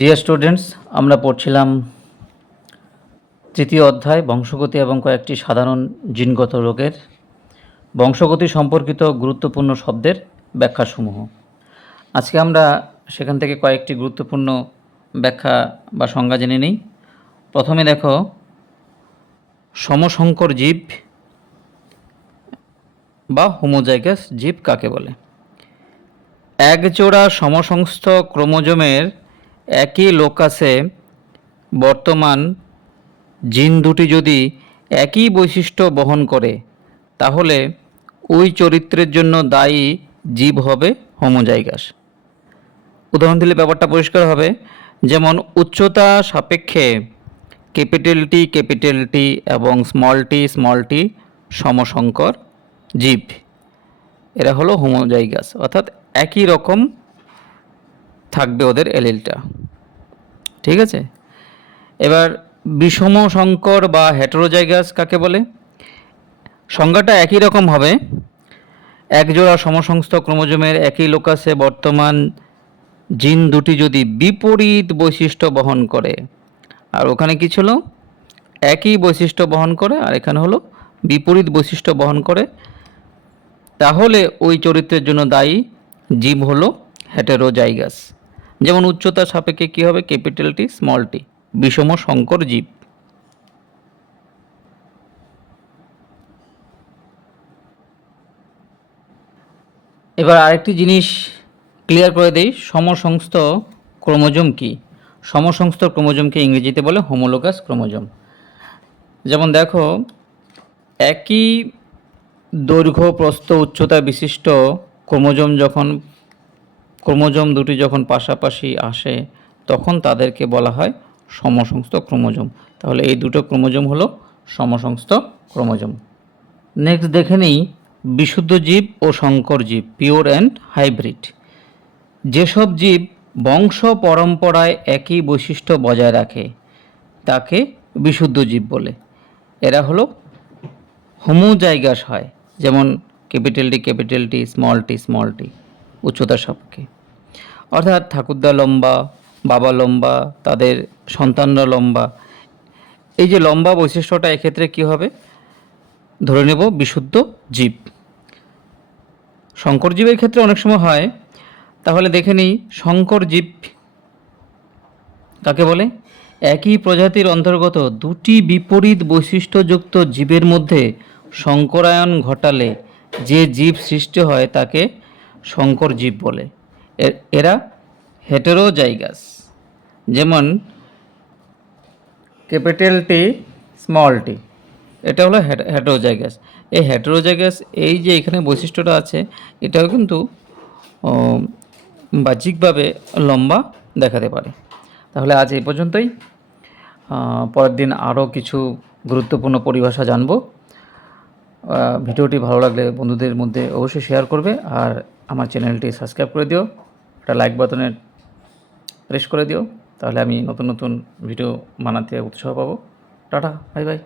Dear students, আমরা পড়ছিলাম তৃতীয় অধ্যায় বংশগতি এবং কয়েকটি সাধারণ জিনগত রোগের বংশগতি সম্পর্কিত গুরুত্বপূর্ণ শব্দের ব্যাখ্যাসমূহ। আজকে আমরা সেখান থেকে কয়েকটি গুরুত্বপূর্ণ ব্যাখ্যা বা সংজ্ঞা জেনে নিই। প্রথমে দেখো, সমসংকর জীব বা হোমোজাইগাস জীব কাকে বলে? একজোড়া সমসংস্থ ক্রোমোজোমের একই লোকাসে বর্তমান জিন দুটি যদি একই বৈশিষ্ট্য বহন করে তাহলে ওই চরিত্রের জন্য দায়ী জীব হবে হোমোজাইগাস। উদাহরণ দিলে ব্যাপারটা পরিষ্কার হবে। যেমন উচ্চতা সাপেক্ষে ক্যাপিটাল টি এবং স্মল টি সমসংকর জীব, এরা হলো হোমোজাইগাস, অর্থাৎ একই রকম থাকবে ওদের এলিলটা। ঠিক আছে, এবার বিষম সংকর বা হেটেরোজাইগাস কাকে বলে? সংজ্ঞাটা একই রকম হবে। একজোড়া সমসংস্থ ক্রোমোজোমের একই লোকাসে বর্তমান জিন দুটি যদি বিপরীত বৈশিষ্ট্য বহন করে, আর ওখানে কি ছিল? একই বৈশিষ্ট্য বহন করে, আর এখানে হলো বিপরীত বৈশিষ্ট্য বহন করে, তাহলে ওই চরিত্রের জন্য দায়ী জীব হলো হেটেরোজাইগাস। যেমন উচ্চতার সাপেক্ষে কী হবে? ক্যাপিটাল টি স্মল টি, বিষম সংকর জীব। এবার আরেকটি জিনিস ক্লিয়ার করে দেই, সমসংস্থ ক্রোমোজোম কি? সমসংস্থ ক্রোমোজোমকে ইংরেজিতে বলে হোমোলোগাস ক্রোমোজোম। যেমন দেখো, একই দৈর্ঘ্য প্রস্থ উচ্চতা বিশিষ্ট ক্রোমোজোম দুটি যখন পাশাপাশি আসে তখন তাদেরকে বলা হয় সমসংস্থ ক্রোমোজোম। তাহলে এই দুটো ক্রোমোজোম হলো সমসংস্থ ক্রোমোজোম। নেক্সট দেখে নিই বিশুদ্ধ জীব ও সংকর জীব, পিওর অ্যান্ড হাইব্রিড। যেসব জীব বংশ পরম্পরায় একই বৈশিষ্ট্য বজায় রাখে তাকে বিশুদ্ধ জীব বলে। এরা হলো হোমোজাইগাস হয়, যেমন ক্যাপিটাল টি স্মল টি উচ্চতার সাপেক্ষে। অর্থাৎ ঠাকুরদা লম্বা, বাবা লম্বা, তাদের সন্তানরা লম্বা। এই যে লম্বা বৈশিষ্ট্যটা এক্ষেত্রে কী হবে? ধরে নেব বিশুদ্ধ জীব। সংকর জীবের ক্ষেত্রে অনেক সময় হয়। তাহলে দেখে নিই সংকর জীব কাকে বলে? একই প্রজাতির অন্তর্গত দুটি বিপরীত বৈশিষ্ট্যযুক্ত জীবের মধ্যে সংকরায়ন ঘটালে যে জীব সৃষ্টি হয় তাকে সংকর জীব বলে। এরা হেটেরোজাইগাস। যেমন ক্যাপিটাল টি স্মল টি, এটা হলো হেটেরোজাইগাস। এই হেটেরোজাইগাস এই যে এখানে বৈশিষ্ট্যটা আছে, এটাও কিন্তু বাহ্যিকভাবে লম্বা দেখাতে পারে। তাহলে আজ এই পর্যন্তই। পরের দিন আরও কিছু গুরুত্বপূর্ণ পরিভাষা জানব। ভিডিওটি ভালো লাগলে বন্ধুদের মধ্যে অবশ্যই শেয়ার করবে, আর আমার চ্যানেলটি সাবস্ক্রাইব করে দিও, একটা লাইক বাটনে প্রেস করে দিও, তাহলে আমি নতুন নতুন ভিডিও বানাতে উৎসাহ পাবো। Tata, bye bye.